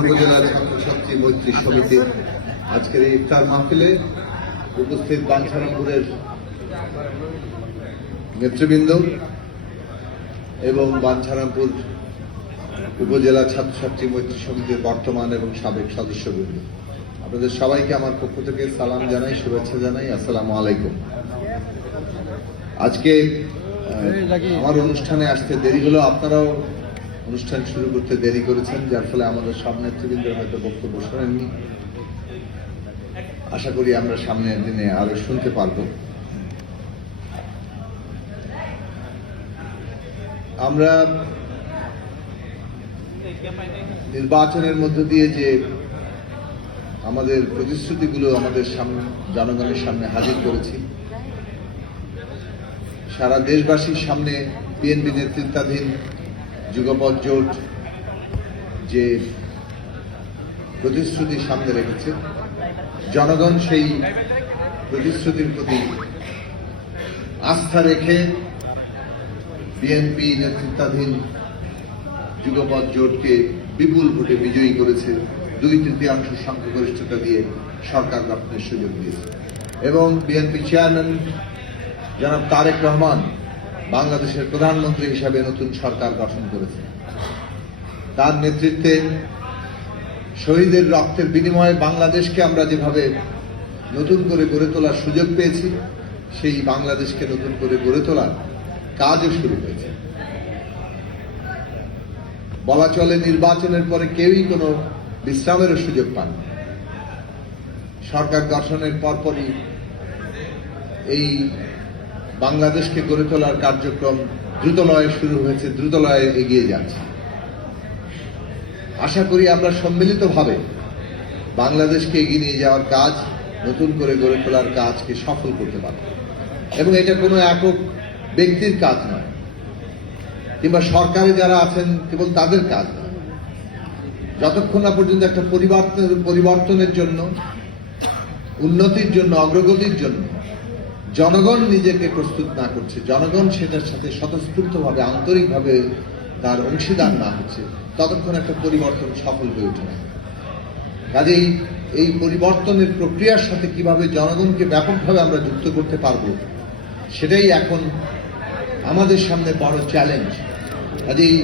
উপজেলা ছাত্রছাত্রী মৈত্রী সমিতির আজকের এই ইফতার মাহফিলে উপস্থিত বাঞ্ছারামপুরের নেতৃবৃন্দ এবং বাঞ্ছারামপুর উপজেলা ছাত্রছাত্রী মৈত্রী সমিতির বর্তমান এবং সাবেক সদস্যবৃন্দ, আপনাদের সবাইকে আমার পক্ষ থেকে সালাম জানাই, শুভেচ্ছা জানাই। আসসালামু আলাইকুম। আজকে আমার অনুষ্ঠানে আসতে দেরি হলো, আপনারাও অনুষ্ঠান শুরু করতে দেরি করেছেন, যার ফলে আমাদের সব নেতৃবৃন্দের হয়তো বক্তব্য শোনেননি। আশা করি আমরা সামনের দিনে আরো শুনতে পারব। আমরা নির্বাচনের মধ্য দিয়ে যে আমাদের প্রতিশ্রুতিগুলো আমাদের সামনে জনগণের সামনে হাজির করেছি, সারা দেশবাসীর সামনে বিএনপি নেতৃত্বাধীন যুগপৎ জোট যে প্রতিশ্রুতি সামনে রেখেছে, জনগণ সেই প্রতিশ্রুতির প্রতি আস্থা রেখে বিএনপি নেতৃত্বাধীন যুগপৎ জোটকে বিপুল ভোটে বিজয়ী করেছে, 2/3 সংখ্যাগরিষ্ঠতা দিয়ে সরকার গঠনের সুযোগ দিয়েছে। এবং বিএনপি চেয়ারম্যান জনাব তারেক রহমান বাংলাদেশের প্রধানমন্ত্রী হিসাবে নতুন সরকার গঠন করেছে। তার নেতৃত্বে শহীদের রক্তের বিনিময়ে বাংলাদেশকে আমরা যেভাবে নতুন করে গড়ে তোলার সুযোগ পেয়েছি, সেই বাংলাদেশকে নতুন করে গড়ে তোলার কাজও শুরু হয়েছে। বলা চলে নির্বাচনের পরে কেউই কোনো বিশ্রামেরও সুযোগ পান। সরকার গঠনের পরপরই এই বাংলাদেশকে গড়ে তোলার কার্যক্রম দ্রুতলয়ে শুরু হয়েছে, দ্রুতলয়ে এগিয়ে যাচ্ছে। আশা করি আমরা সম্মিলিতভাবে বাংলাদেশকে এগিয়ে নিয়ে যাওয়ার কাজ, নতুন করে গড়ে তোলার কাজকে সফল করতে পারব। এবং এটা কোনো একক ব্যক্তির কাজ নয়, কিংবা সরকারে যারা আছেন কেবল তাদের কাজ নয়। যতক্ষণ না পর্যন্ত একটা পরিবর্তনের জন্য, উন্নতির জন্য, অগ্রগতির জন্য জনগণ নিজেকে প্রস্তুত না করছে, জনগণ সেটার সাথে স্বতঃস্ফূর্তভাবে আন্তরিকভাবে তার অংশীদার না হচ্ছে, ততক্ষণ একটা পরিবর্তন সফল হয়ে ওঠে না। কাজেই এই পরিবর্তনের প্রক্রিয়ার সাথে কিভাবে জনগণকে ব্যাপকভাবে আমরা যুক্ত করতে পারব, সেটাই এখন আমাদের সামনে বড় চ্যালেঞ্জ। কাজেই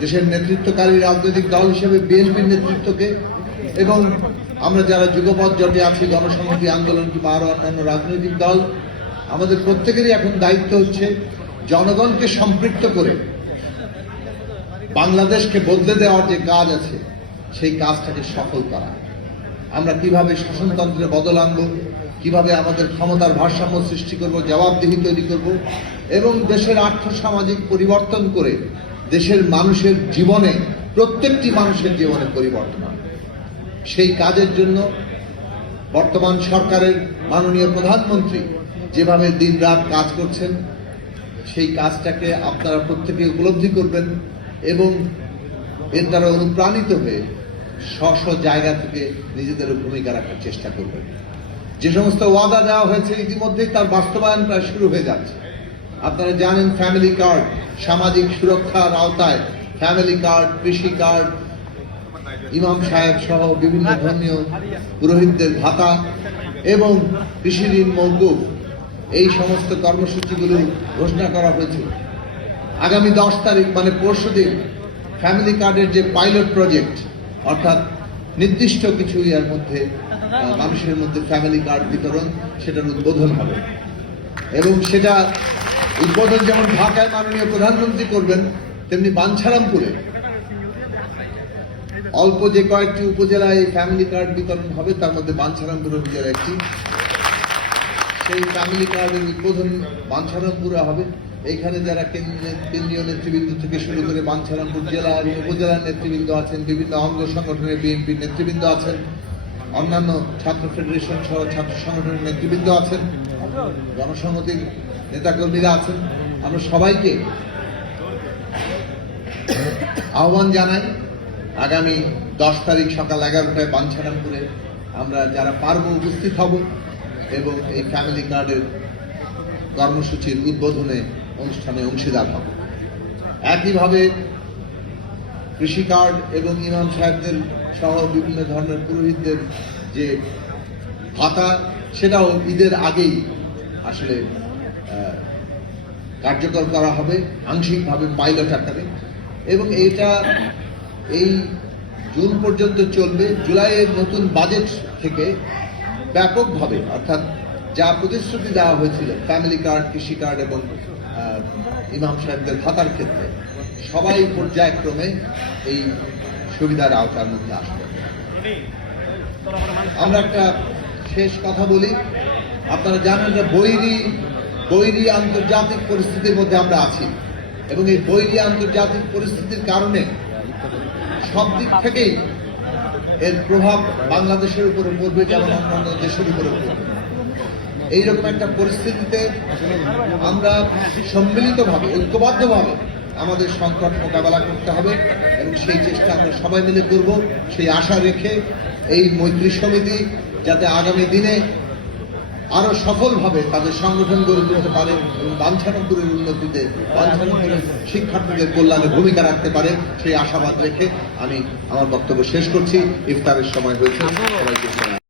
দেশের নেতৃত্বকারী রাজনৈতিক দল হিসেবে বিএনপির নেতৃত্বকে এবং আমরা যারা যুগপৎ জোটে আছি, গণসংহতি আন্দোলন কিংবা আরো অন্যান্য রাজনৈতিক দল, আমাদের প্রত্যেকেরই এখন দায়িত্ব হচ্ছে জনগণকে সম্পৃক্ত করে বাংলাদেশকে বদলে দেওয়ার যে কাজ আছে, সেই কাজটাকে সফল করা। আমরা কিভাবে শাসনতন্ত্রে বদল আনবো, কিভাবে আমাদের ক্ষমতার ভারসাম্য সৃষ্টি করব, জবাবদিহি তৈরি করব এবং দেশের আর্থসামাজিক পরিবর্তন করে দেশের মানুষের জীবনে, প্রত্যেকটি মানুষের জীবনে পরিবর্তন আনবে। সেই কাজের জন্য বর্তমান সরকারের মাননীয় প্রধানমন্ত্রী যেভাবে দিনরাত কাজ করছেন, সেই কাজটাকে আপনারা প্রত্যেকে উপলব্ধি করবেন এবং এর দ্বারা অনুপ্রাণিত হয়ে স্ব জায়গা থেকে নিজেদের ভূমিকা রাখার চেষ্টা করবেন। যে সমস্ত ওয়াদা দেওয়া হয়েছে ইতিমধ্যেই তার বাস্তবায়ন প্রায় শুরু হয়ে যাচ্ছে। আপনারা জানেন ফ্যামিলি কার্ড, সামাজিক সুরক্ষার আওতায় ফ্যামিলি কার্ড, কৃষি কার্ড, ইমাম সাহেব সহ বিভিন্ন ধর্মীয় পুরোহিতদের ভাতা এবং কৃষি ঋণ মওকুফ, এই সমস্ত কর্মসূচিগুলো ঘোষণা করা হয়েছে। আগামী 10 তারিখ মানে পরশুদিন ফ্যামিলি কার্ডের যে পাইলট প্রজেক্ট, অর্থাৎ নির্দিষ্ট কিছু ইয়ার মধ্যে মানুষের মধ্যে ফ্যামিলি কার্ড বিতরণ, সেটার উদ্বোধন হবে। এবং সেটা উদ্বোধন যেমন ঢাকায় মাননীয় প্রধানমন্ত্রী করবেন, তেমনি বাঞ্ছারামপুরে অল্প যে কয়েকটি উপজেলায় এই ফ্যামিলি কার্ড বিতরণ হবে, তার মধ্যে বাঞ্ছারামপুর উপজেলা একটি। সেই ফ্যামিলি কার্ডের উদ্বোধন বাঞ্ছারামপুরে হবে। এইখানে যারা কেন্দ্রীয় নেতৃবৃন্দ থেকে শুরু করে বাঞ্ছারামপুর জেলা এবং উপজেলার নেতৃবৃন্দ আছেন, বিভিন্ন অঙ্গ সংগঠনের বিএনপির নেতৃবৃন্দ আছেন, অন্যান্য ছাত্র ফেডারেশন সহ ছাত্র সংগঠনের নেতৃবৃন্দ আছেন, গণসংহতির নেতাকর্মীরা আছেন। আমরা সবাইকে আহ্বান জানাই, আগামী 10 তারিখ সকাল 11টায় বাঞ্ছারামপুরে আমরা যারা পারব উপস্থিত হব এবং এই ফ্যামিলি কার্ডের কর্মসূচির উদ্বোধনে অনুষ্ঠানে অংশীদার হব। একইভাবে কৃষি কার্ড এবং ইমাম সাহেবদের সহ বিভিন্ন ধরনের পুরোহিতদের যে ভাতা, সেটাও ঈদের আগেই আসলে কার্যকর করা হবে আংশিকভাবে পাইলট আকারে, এবং এই জুন পর্যন্ত চলবে। জুলাইয়ের নতুন বাজেট থেকে ব্যাপকভাবে, অর্থাৎ যা প্রতিশ্রুতি দেওয়া হয়েছিল ফ্যামিলি কার্ড, কৃষি কার্ড এবং ইমাম সাহেবদের ভাতার ক্ষেত্রে, সবাই পর্যায়ক্রমে এই সুবিধার আওতার মধ্যে আসবে। আমরা একটা শেষ কথা বলি, আপনারা জানেন যে বৈরী আন্তর্জাতিক পরিস্থিতির মধ্যে আমরা আছি, এবং এই বৈরী আন্তর্জাতিক পরিস্থিতির কারণে সব দিক থেকেই এর প্রভাব বাংলাদেশের উপরে পড়বে, যেমন অন্যান্য দেশের উপরে পড়বে। এইরকম একটা পরিস্থিতিতে আমরা সম্মিলিতভাবে, ঐক্যবদ্ধভাবে আমাদের সংকট মোকাবেলা করতে হবে, এবং সেই চেষ্টা আমরা সবাই মিলে করব। সেই আশা রেখে এই মৈত্রী সমিতি যাতে আগামী দিনে আরো সফলভাবে তাদের সংগঠন গড়ে তুলতে পারে এবং বাঞ্ছানপুরের উন্নতিতে, বাঞ্ছানপুরের শিক্ষার্থীদের কল্যাণে ভূমিকা রাখতে পারে, সেই আশাবাদ রেখে আমি আমার বক্তব্য শেষ করছি। ইফতারের সময় হয়েছে, সবাইকে